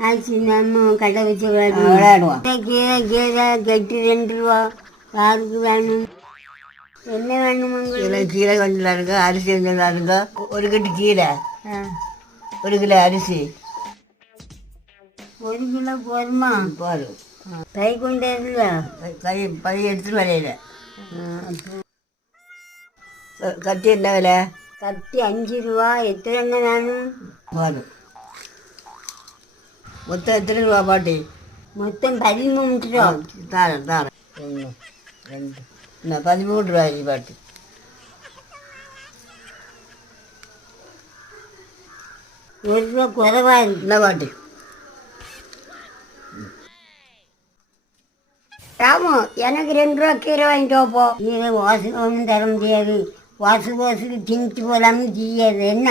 நம்ம கடை வச்சு விளையாடுவோம். கீரை கீரை கெட்டு ரெண்டு ரூபா. யாருக்கு வேணும்? என்ன வேணும் கீரை கொஞ்சம் இருங்க அரிசி கொஞ்சம் இருங்க ஒரு கட்டு கீரை. ஒரு கிலோ அரிசி. ஒரு கிலோ போதுமா? போதும். கை கொண்டே இல்ல கை பை எடுத்துட்டு வரையில. கத்தி என்ன விலை? கத்தி அஞ்சு ரூபா. எத்தனை வேணும்? போதும். மொத்தம் எத்தனை ரூபா பாட்டி? மொத்தம் பதிமூணு ரூபா. தாரேன் தாரேன். ஒன்று ரெண்டு. என்ன பதிமூணு ரூபாய் பாட்டி. ஒரு ரூபா குறைவா இருக்கு. என்ன பாட்டி? ராமு எனக்கு ரெண்டு ரூபா கீரை வாங்கிட்டு போ. கீரை வாசுக்கு ஒன்றும் தர முடியாது. வாசு வாசுக்கு திங்கிட்டு போலாம்னு செய்யாது. என்ன.